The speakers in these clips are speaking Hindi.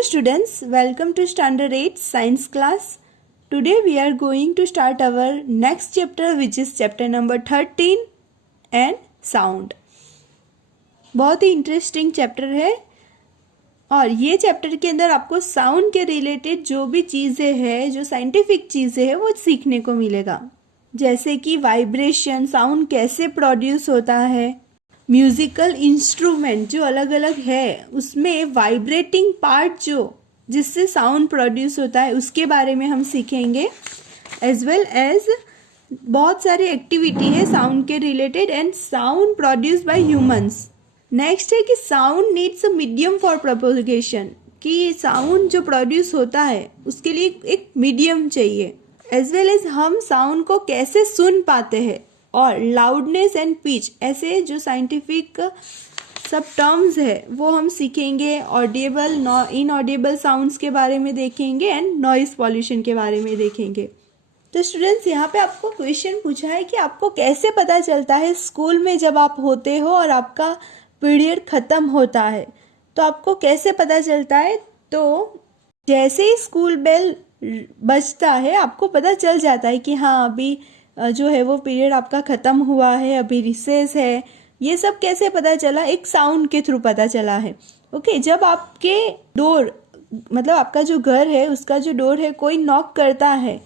Hello students, welcome to Standard 8 Science class. Today we are going to start our next chapter which is chapter number 13 and sound. बहुत ही इंटरेस्टिंग चैप्टर है और ये चैप्टर के अंदर आपको साउंड के रिलेटेड जो भी चीज़ें हैं, जो साइंटिफिक चीज़ें हैं वो सीखने को मिलेगा. जैसे कि वाइब्रेशन, साउंड कैसे प्रोड्यूस होता है, म्यूजिकल इंस्ट्रूमेंट जो अलग अलग है उसमें वाइब्रेटिंग पार्ट जो जिससे साउंड प्रोड्यूस होता है उसके बारे में हम सीखेंगे. एज वेल एज बहुत सारी एक्टिविटी है साउंड के related and sound produce by humans. Next है कि sound needs a medium for propagation, कि साउंड जो प्रोड्यूस होता है उसके लिए एक मीडियम चाहिए. एज वेल एज हम साउंड को कैसे सुन पाते हैं और लाउडनेस एंड पिच ऐसे जो साइंटिफिक सब टर्म्स है वो हम सीखेंगे. ऑडिएबल इनऑडिएबल साउंड्स के बारे में देखेंगे एंड नॉइस पॉल्यूशन के बारे में देखेंगे. तो स्टूडेंट्स यहाँ पे आपको क्वेश्चन पूछा है कि आपको कैसे पता चलता है स्कूल में जब आप होते हो और आपका पीरियड ख़त्म होता है तो आपको कैसे पता चलता है. तो जैसे ही स्कूल बेल बजता है आपको पता चल जाता है कि हाँ अभी जो है वो पीरियड आपका ख़त्म हुआ है, अभी रिसेस है. ये सब कैसे पता चला? एक साउंड के थ्रू पता चला है. ओके, जब आपके डोर मतलब आपका जो घर है उसका जो डोर है कोई नॉक करता है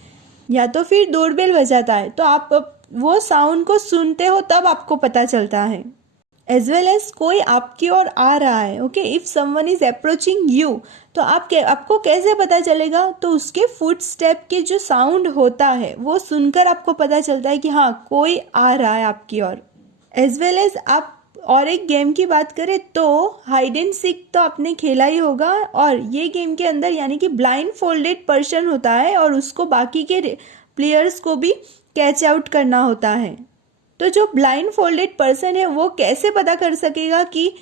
या तो फिर डोरबेल बजाता है तो आप वो साउंड को सुनते हो तब आपको पता चलता है. एज वेल एज कोई आपकी ओर आ रहा है. Okay, if someone is approaching you तो आपको कैसे पता चलेगा? तो उसके फुट स्टेप के जो साउंड होता है वो सुनकर आपको पता चलता है कि हाँ कोई आ रहा है आपकी ओर. एज वेल एज आप और एक गेम की बात करें तो हाइड एंड सीक तो आपने खेला ही होगा और ये गेम के अंदर यानी कि ब्लाइंड फोल्डेड पर्सन होता है और उसको बाकी के प्लेयर्स को भी कैच आउट करना होता है. तो जो ब्लाइंड फोल्डेड पर्सन है वो कैसे पता कर सकेगा कि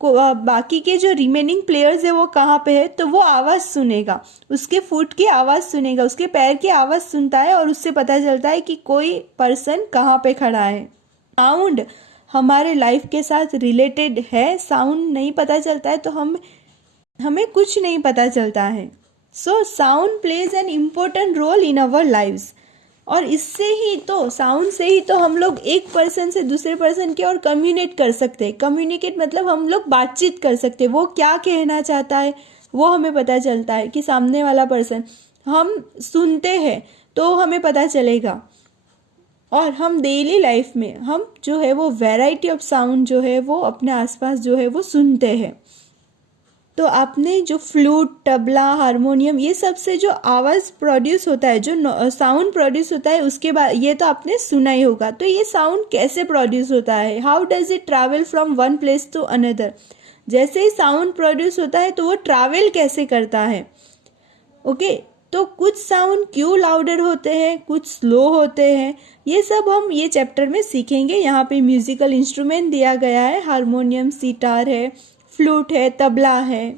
बाकी के जो रिमेनिंग प्लेयर्स है वो कहाँ पे है? तो वो आवाज़ सुनेगा, उसके फुट की आवाज़ सुनेगा, उसके पैर की आवाज़ सुनता है और उससे पता चलता है कि कोई पर्सन कहाँ पे खड़ा है. साउंड हमारे लाइफ के साथ रिलेटेड है. साउंड नहीं पता चलता है तो हमें कुछ नहीं पता चलता है. So sound plays an important role in our lives. और इससे ही तो साउंड से ही तो हम लोग एक पर्सन से दूसरे पर्सन की ओर कम्युनिकेट कर सकते हैं. कम्युनिकेट मतलब हम लोग बातचीत कर सकते हैं. वो क्या कहना चाहता है वो हमें पता चलता है कि सामने वाला पर्सन हम सुनते हैं तो हमें पता चलेगा. और हम डेली लाइफ में हम जो है वो वैरायटी ऑफ साउंड जो है वो अपने आसपास जो है वो सुनते हैं. तो आपने जो फ्लूट, तबला, हारमोनियम ये सब से जो आवाज़ प्रोड्यूस होता है, जो साउंड प्रोड्यूस होता है उसके बाद ये तो आपने सुना ही होगा. तो ये साउंड कैसे प्रोड्यूस होता है? How does it travel from one place to another. जैसे ही साउंड प्रोड्यूस होता है तो वो ट्रैवल कैसे करता है. ओके, तो कुछ साउंड क्यों लाउडर होते हैं, कुछ स्लो होते हैं, ये सब हम ये चैप्टर में सीखेंगे. यहाँ पे म्यूजिकल इंस्ट्रूमेंट दिया गया है, हारमोनियम, सितार है, फ्लूट है, तबला है.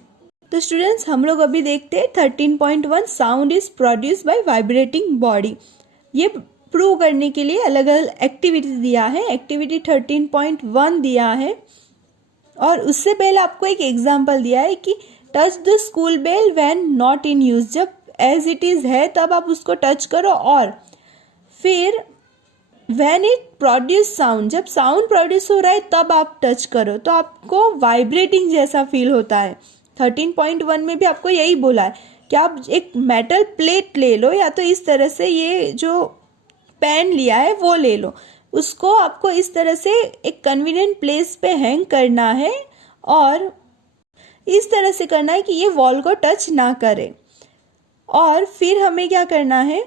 तो स्टूडेंट्स हम लोग अभी देखते हैं 13.1 sound is produce by vibrating body. ये प्रूव करने के लिए अलग अलग एक्टिविटी दिया है. एक्टिविटी 13.1 दिया है और उससे पहले आपको एक एग्जाम्पल दिया है कि touch the school bell when not in use. जब एज इट इज़ है तब आप उसको टच करो और फिर व्हेन इट प्रोड्यूस साउंड, जब साउंड प्रोड्यूस हो रहा है तब आप टच करो तो आपको वाइब्रेटिंग जैसा फील होता है. 13.1 में भी आपको यही बोला है कि आप एक मेटल प्लेट ले लो या तो इस तरह से ये जो पेन लिया है वो ले लो, उसको आपको इस तरह से एक कन्वीनियंट प्लेस पे हैंग करना है और इस तरह से करना है कि ये वॉल को टच ना करे. और फिर हमें क्या करना है,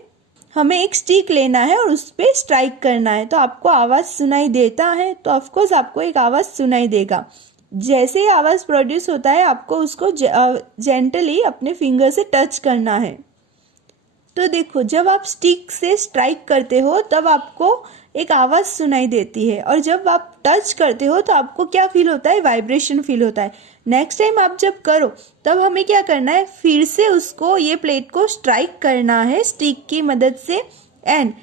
हमें एक स्टिक लेना है और उस पर स्ट्राइक करना है. तो आपको आवाज़ सुनाई देता है तो ऑफकोर्स आपको एक आवाज़ सुनाई देगा. जैसे ही आवाज़ प्रोड्यूस होता है आपको उसको जेंटली अपने फिंगर से टच करना है. तो देखो जब आप स्टिक से स्ट्राइक करते हो तब आपको एक आवाज़ सुनाई देती है और जब आप टच करते हो तो आपको क्या फील होता है? वाइब्रेशन फील होता है. नेक्स्ट टाइम आप जब करो तब हमें क्या करना है, फिर से उसको ये प्लेट को स्ट्राइक करना है स्टिक की मदद से एंड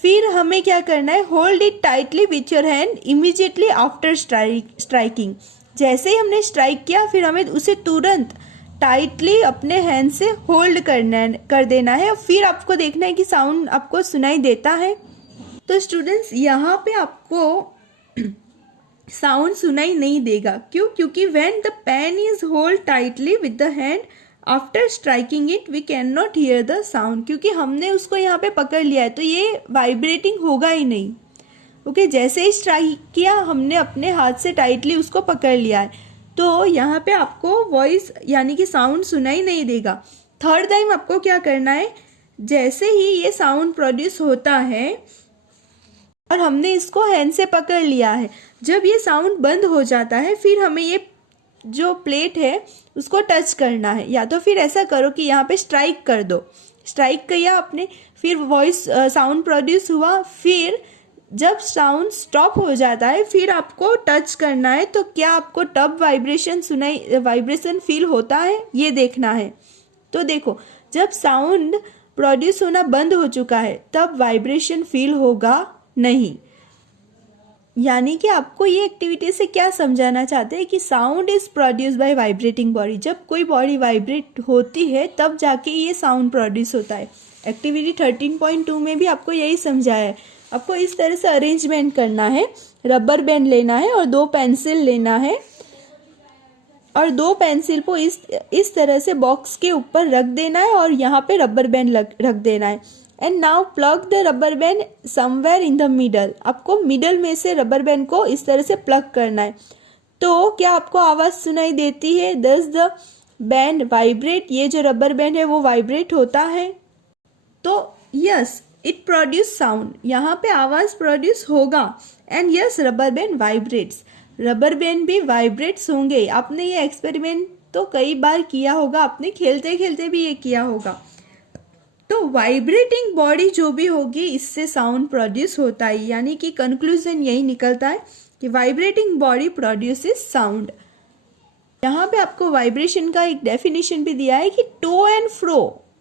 फिर हमें क्या करना है, hold it tightly with your hand immediately after striking. जैसे ही हमने स्ट्राइक किया फिर हमें उसे तुरंत टाइटली अपने हैंड से होल्ड कर देना है और फिर आपको देखना है कि साउंड आपको सुनाई देता है। तो स्टूडेंट्स यहाँ पे आपको साउंड सुनाई नहीं देगा। क्यों? क्योंकि when the pen is hold tightly with the hand after striking it we can not hear the sound, क्योंकि हमने उसको यहाँ पे पकड़ लिया है तो ये वाइब्रेटिंग होगा ही नहीं। ओके, जैसे ही स्ट्राइक किया हमने अपने हाथ से टाइटली उसको पकड़ लिया है तो यहाँ पे आपको वॉइस यानी कि साउंड सुनाई नहीं देगा। थर्ड टाइम आपको क्या करना है, जैसे ही ये साउंड प्रोड्यूस होता है और हमने इसको हैंड से पकड़ लिया है, जब ये साउंड बंद हो जाता है फिर हमें ये जो प्लेट है उसको टच करना है। या तो फिर ऐसा करो कि यहाँ पे स्ट्राइक कर दो, स्ट्राइक किया आपने, फिर वॉइस साउंड प्रोड्यूस हुआ, फिर जब साउंड स्टॉप हो जाता है फिर आपको टच करना है। तो क्या आपको तब वाइब्रेशन फील होता है ये देखना है। तो देखो, जब साउंड प्रोड्यूस होना बंद हो चुका है तब वाइब्रेशन फील होगा नहीं। यानी कि आपको ये एक्टिविटी से क्या समझाना चाहते हैं कि sound is produce by vibrating body. जब कोई बॉडी वाइब्रेट होती है तब जाके ये साउंड प्रोड्यूस होता है। एक्टिविटी 13.2 में भी आपको यही समझाया है। आपको इस तरह से अरेंजमेंट करना है, रबर बैंड लेना है और 2 पेंसिल लेना है और 2 पेंसिल को इस तरह से बॉक्स के ऊपर रख देना है और यहाँ पे रबर बैंड रख देना है। And now plug the rubber band somewhere in the middle. आपको मिडल में से रबर बैंड को इस तरह से प्लग करना है। तो क्या आपको आवाज़ सुनाई देती है? Does the band vibrate? ये जो रबर बैंड है वो वाइब्रेट होता है। तो यस, इट प्रोड्यूस साउंड, यहाँ पे आवाज़ प्रोड्यूस होगा। And yes, rubber band vibrates, rubber band भी वाइब्रेट्स होंगे। आपने ये एक्सपेरिमेंट तो कई बार किया होगा, आपने खेलते खेलते भी ये किया होगा। तो वाइब्रेटिंग बॉडी जो भी होगी इससे साउंड प्रोड्यूस होता है। यानी कि कंक्लूजन यही निकलता है कि वाइब्रेटिंग बॉडी प्रोड्यूसेस साउंड। यहाँ पे आपको वाइब्रेशन का एक डेफिनेशन भी दिया है कि टू एंड फ्रो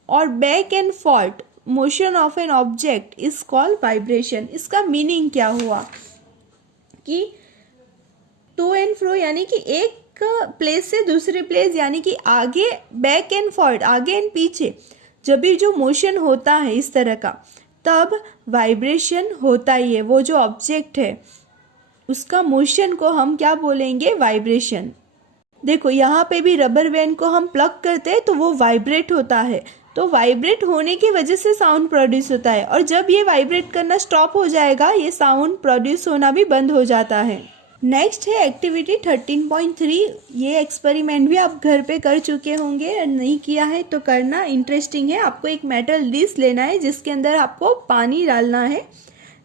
और back and fourth motion of an object is called vibration. इसका मीनिंग क्या हुआ कि टू एंड फ्रो यानी कि एक प्लेस से दूसरे प्लेस, यानी कि आगे बैक एंड फोर्थ, आगे एंड पीछे, जब भी जो मोशन होता है इस तरह का तब वाइब्रेशन होता ही है। वो जो ऑब्जेक्ट है उसका मोशन को हम क्या बोलेंगे? वाइब्रेशन। देखो यहाँ पे भी रबर बैंड को हम प्लग करते हैं तो वो वाइब्रेट होता है। तो वाइब्रेट होने की वजह से साउंड प्रोड्यूस होता है और जब ये वाइब्रेट करना स्टॉप हो जाएगा ये साउंड प्रोड्यूस होना भी बंद हो जाता है। नेक्स्ट है एक्टिविटी 13.3। ये एक्सपेरिमेंट भी आप घर पे कर चुके होंगे, नहीं किया है तो करना, इंटरेस्टिंग है। आपको एक मेटल डिश लेना है जिसके अंदर आपको पानी डालना है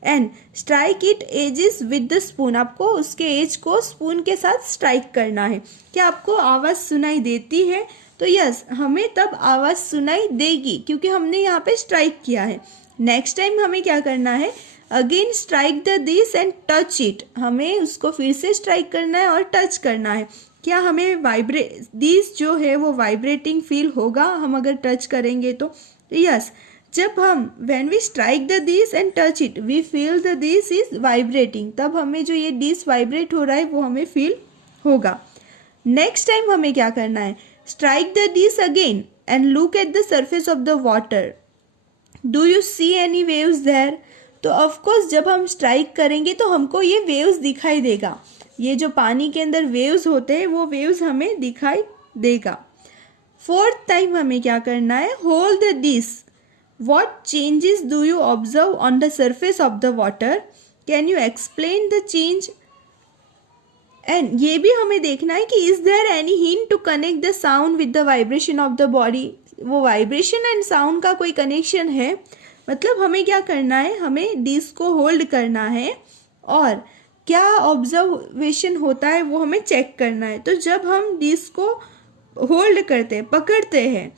and strike it edges with the spoon. आपको उसके एज को स्पून के साथ स्ट्राइक करना है। क्या आपको आवाज़ सुनाई देती है? तो यस, हमें तब आवाज़ सुनाई देगी क्योंकि हमने यहाँ पे स्ट्राइक किया है। नेक्स्ट टाइम हमें क्या करना है? Again strike the dish and touch it. हमें उसको फिर से स्ट्राइक करना है और टच करना है। क्या हमें दिस जो है वो वाइब्रेटिंग फील होगा हम अगर टच करेंगे तो? यस, जब हम when we strike the dish and touch it we feel the dish is vibrating. तब हमें जो ये डिस वाइब्रेट हो रहा है वो हमें फील होगा। नेक्स्ट टाइम हमें क्या करना है? Strike the dish again and look at the surface of the water. Do you see any waves there? तो ऑफकोर्स जब हम स्ट्राइक करेंगे तो हमको ये वेव्स दिखाई देगा। ये जो पानी के अंदर वेव्स होते हैं वो वेव्स हमें दिखाई देगा। फोर्थ टाइम हमें क्या करना है? Hold the dish. What changes do you observe on the surface of the water? Can you explain the change? And ये भी हमें देखना है कि is there any hint to connect the sound with the vibration of the body? वो वाइब्रेशन एंड साउंड का कोई कनेक्शन है? मतलब हमें क्या करना है? हमें डिश को होल्ड करना है और क्या ऑब्जर्वेशन होता है वो हमें चेक करना है। तो जब हम डिश को होल्ड करते हैं, पकड़ते हैं,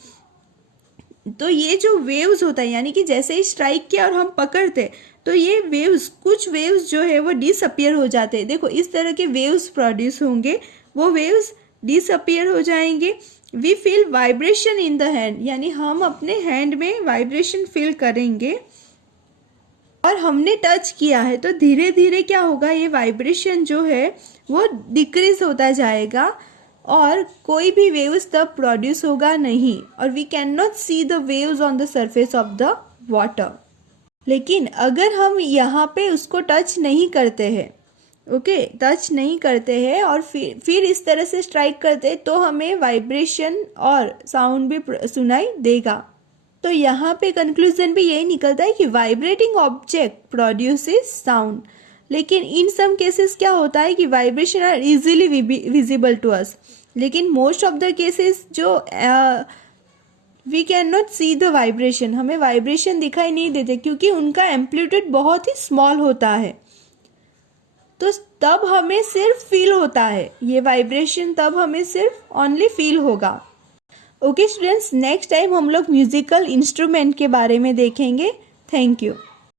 तो ये जो वेव्स होता है यानी कि जैसे ही स्ट्राइक किया और हम पकड़ते तो ये वेव्स, कुछ वेव्स जो है वो डिसअपियर हो जाते हैं। देखो इस तरह के वेव्स प्रोड्यूस होंगे, वो वेव्स डिसअपियर हो जाएंगे। We feel vibration in the hand, यानी हम अपने हैंड में वाइब्रेशन फील करेंगे और हमने टच किया है तो धीरे धीरे क्या होगा? ये वाइब्रेशन जो है वो डिक्रीज होता जाएगा और कोई भी वेव्स तब प्रोड्यूस होगा नहीं, और we can not see the waves on the surface of the water. लेकिन अगर हम यहाँ पे उसको टच नहीं करते हैं, ओके, टच नहीं करते हैं और फिर इस तरह से स्ट्राइक करते हैं, तो हमें वाइब्रेशन और साउंड भी सुनाई देगा। तो यहाँ पे कंक्लूजन भी यही निकलता है कि वाइब्रेटिंग ऑब्जेक्ट प्रोड्यूसेस साउंड। लेकिन इन सम केसेस क्या होता है कि vibration are easily visible to us, लेकिन मोस्ट ऑफ द केसेस जो we can not see the vibration, हमें वाइब्रेशन दिखाई नहीं देते क्योंकि उनका एम्पलीट्यूड बहुत ही स्मॉल होता है। तो तब हमें सिर्फ फील होता है ये वाइब्रेशन, तब हमें सिर्फ ओनली फील होगा। ओके स्टूडेंट्स, नेक्स्ट टाइम हम लोग म्यूजिकल इंस्ट्रूमेंट के बारे में देखेंगे। Thank you.